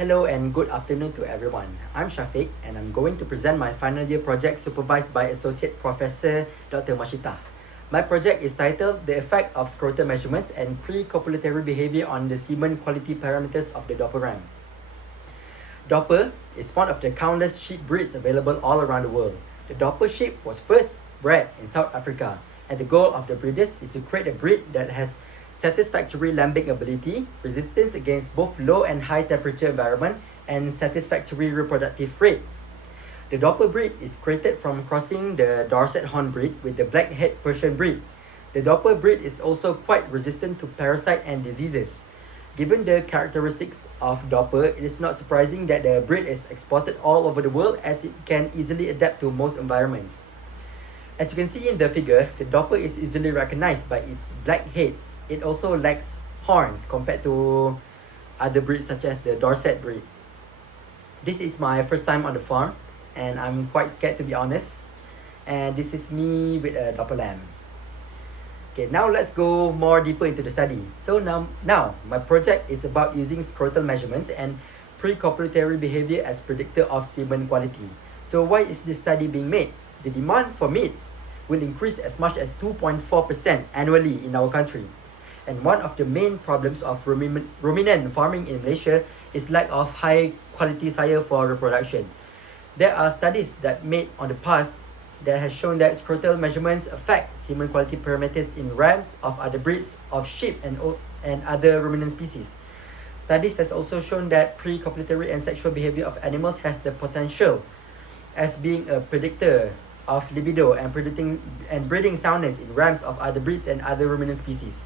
Hello and good afternoon to everyone. I'm Shafiq and I'm going to present my final year project supervised by Associate Professor Dr. Mashita. My project is titled The Effect of Scrotal Measurements and Pre-Copulatory Behavior on the Semen Quality Parameters of the Dorper ram. Dorper is one of the countless sheep breeds available all around the world. The Dorper sheep was first bred in South Africa, and the goal of the breeders is to create a breed that has satisfactory lambing ability, resistance against both low and high temperature environment, and satisfactory reproductive rate. The Dorper breed is created from crossing the Dorset Horn breed with the Blackhead Persian breed. The Dorper breed is also quite resistant to parasite and diseases. Given the characteristics of Dorper, it is not surprising that the breed is exported all over the world as it can easily adapt to most environments. As you can see in the figure, the Dorper is easily recognized by its black head. It also lacks horns compared to other breeds such as the Dorset breed. This is my first time on the farm and I'm quite scared, to be honest. And this is me with a Dorper lamb. Okay, now let's go more deeper into the study. So now my project is about using scrotal measurements and pre-copulatory behavior as predictor of semen quality. So why is this study being made? The demand for meat will increase as much as 2.4% annually in our country. And one of the main problems of ruminant farming in Malaysia is lack of high quality sire for reproduction. There are studies that made on the past that has shown that scrotal measurements affect semen quality parameters in rams of other breeds of sheep and other ruminant species. Studies has also shown that pre-copulatory and sexual behavior of animals has the potential as being a predictor of libido and breeding soundness in rams of other breeds and other ruminant species.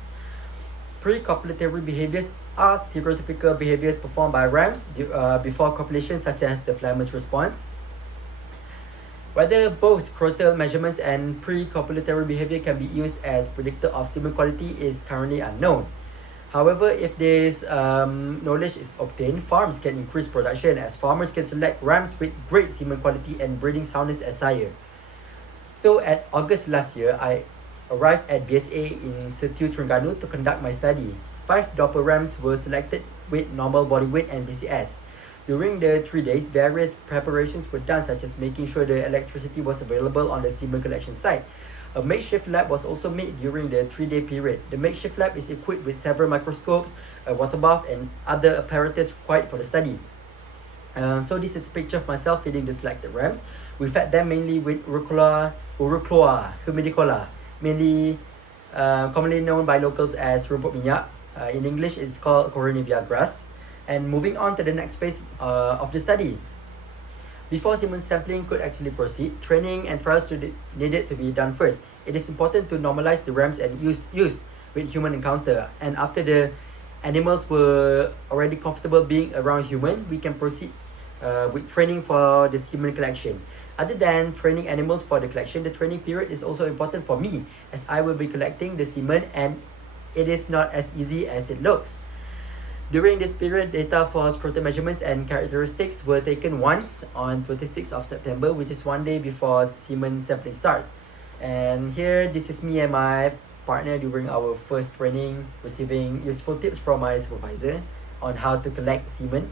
Pre-copulatory behaviors are stereotypical behaviors performed by rams before copulation, such as the Flammer's response. Whether both scrotal measurements and pre-copulatory behavior can be used as predictor of semen quality is currently unknown. However, if this knowledge is obtained, farms can increase production as farmers can select rams with great semen quality and breeding soundness as sire. So at August last year, I arrived at BSA in Setiu, Terengganu to conduct my study. 5 Dorper rams were selected with normal body weight and BCS. During the 3 days, various preparations were done, such as making sure the electricity was available on the semen collection site. A makeshift lab was also made during the 3-day period. The makeshift lab is equipped with several microscopes, a water bath, and other apparatus required for the study. So this is a picture of myself feeding the selected rams. We fed them mainly with Urucloa humidicola, mainly commonly known by locals as rumput minyak. In English, it's called Coronavia grass. And moving on to the next phase of the study. Before semen sampling could actually proceed, training and trials needed to be done first. It is important to normalize the rams and use with human encounter. And after the animals were already comfortable being around human, we can proceed with training for the semen collection. Other than training animals for the collection, the training period is also important for me, as I will be collecting the semen and it is not as easy as it looks. During this period, data for scrotal measurements and characteristics were taken once on 26th of September, which is 1 day before semen sampling starts. And here, this is me and my partner during our first training, receiving useful tips from my supervisor on how to collect semen.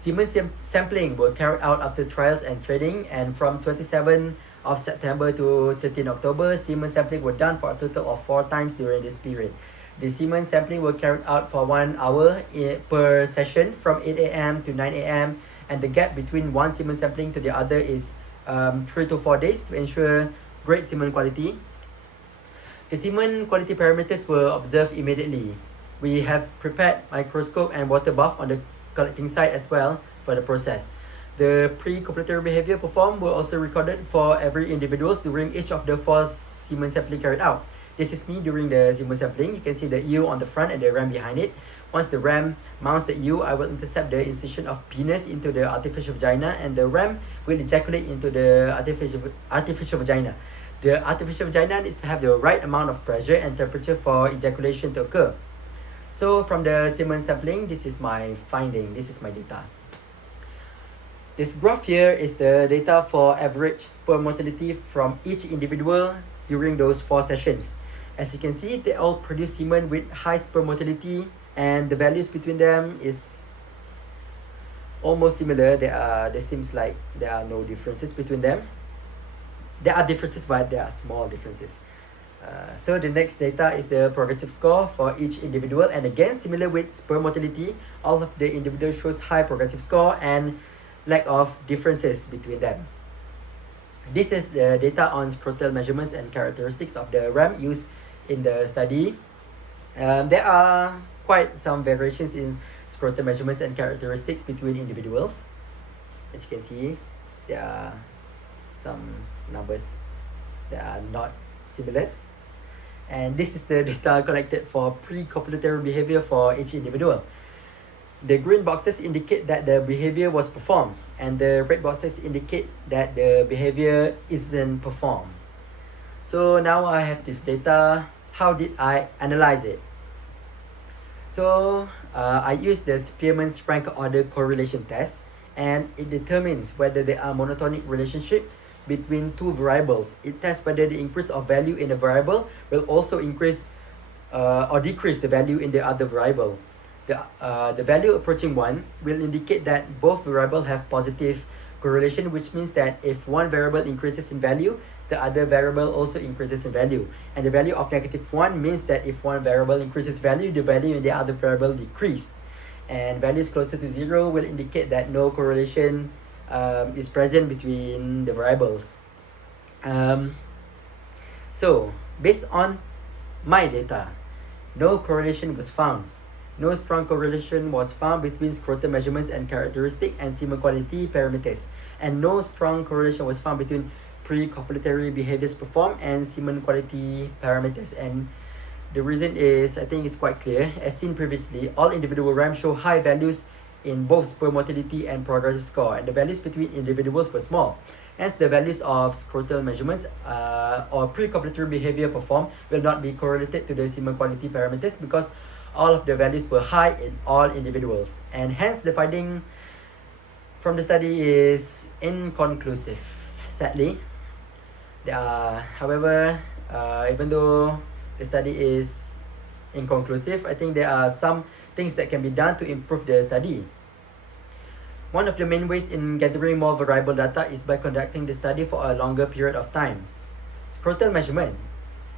Semen sampling were carried out after trials and training, and from 27 of September to 13 October, semen sampling were done for a total of 4 times during this period. The semen sampling were carried out for 1 hour per session from 8 a.m. to 9 a.m. and the gap between one semen sampling to the other is 3 to 4 days to ensure great semen quality. The semen quality parameters were observed immediately. We have prepared microscope and water bath on the collecting site as well for the process. The pre-copulatory behavior performed were also recorded for every individual during each of the 4 semen sampling carried out. This is me during the semen sampling. You can see the ewe on the front and the ram behind it. Once the ram mounts the ewe, I will intercept the incision of penis into the artificial vagina, and the ram will ejaculate into the artificial vagina. The artificial vagina needs to have the right amount of pressure and temperature for ejaculation to occur. So from the semen sampling, this is my finding, this is my data. This graph here is the data for average sperm motility from each individual during those 4 sessions. As you can see, they all produce semen with high sperm motility, and the values between them is almost similar. There seems like there are no differences between them. There are differences, but there are small differences. So the next data is the progressive score for each individual, and again similar with sperm motility, all of the individuals shows high progressive score and lack of differences between them. This is the data on scrotal measurements and characteristics of the RAM used in the study. There are quite some variations in scrotal measurements and characteristics between individuals. As you can see, there are some numbers that are not similar. And this is the data collected for pre-copulatory behavior for each individual. The green boxes indicate that the behavior was performed, and the red boxes indicate that the behavior isn't performed. So now I have this data. How did I analyze it? So I used the Spearman's rank order correlation test, and it determines whether there are monotonic relationship between two variables. It tests whether the increase of value in a variable will also increase or decrease the value in the other variable. The value approaching 1 will indicate that both variables have positive correlation, which means that if one variable increases in value, the other variable also increases in value. And the value of -1 means that if one variable increases value, the value in the other variable decrease. And values closer to 0 will indicate that no correlation is present between the variables. So based on my data, no correlation was found. No strong correlation was found between scrotal measurements and characteristic and semen quality parameters, and no strong correlation was found between pre-copulatory behaviors performed and semen quality parameters. And the reason is, I think it's quite clear. As seen previously, all individual RAMs show high values in both sperm motility and progressive score, and the values between individuals were small. Hence, the values of scrotal measurements or pre-copulatory behavior performed will not be correlated to the semen quality parameters, because all of the values were high in all individuals, and hence the finding from the study is inconclusive. Sadly, however, even though the study is inconclusive, I think there are some things that can be done to improve the study. One of the main ways in gathering more variable data is by conducting the study for a longer period of time. Scrotal measurement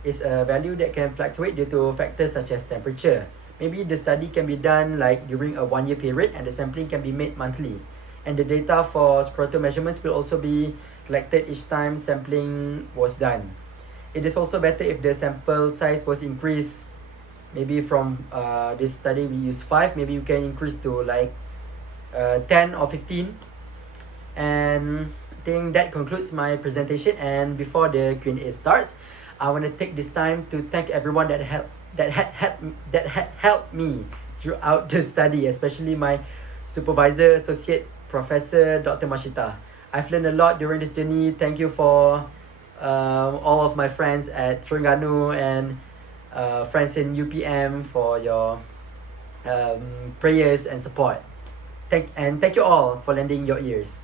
is a value that can fluctuate due to factors such as temperature. Maybe the study can be done like during a 1-year period, and the sampling can be made monthly. And the data for scrotal measurements will also be collected each time sampling was done. It is also better if the sample size was increased. Maybe from this study we use 5, maybe you can increase to like 10 or 15. And I think that concludes my presentation. And before the Q&A starts, I want to take this time to thank everyone that had helped me throughout the study, especially my supervisor, Associate Professor Dr. Mashita. I've learned a lot during this journey. Thank you for all of my friends at Terengganu and friends in UPM for your prayers and support. Thank you all for lending your ears.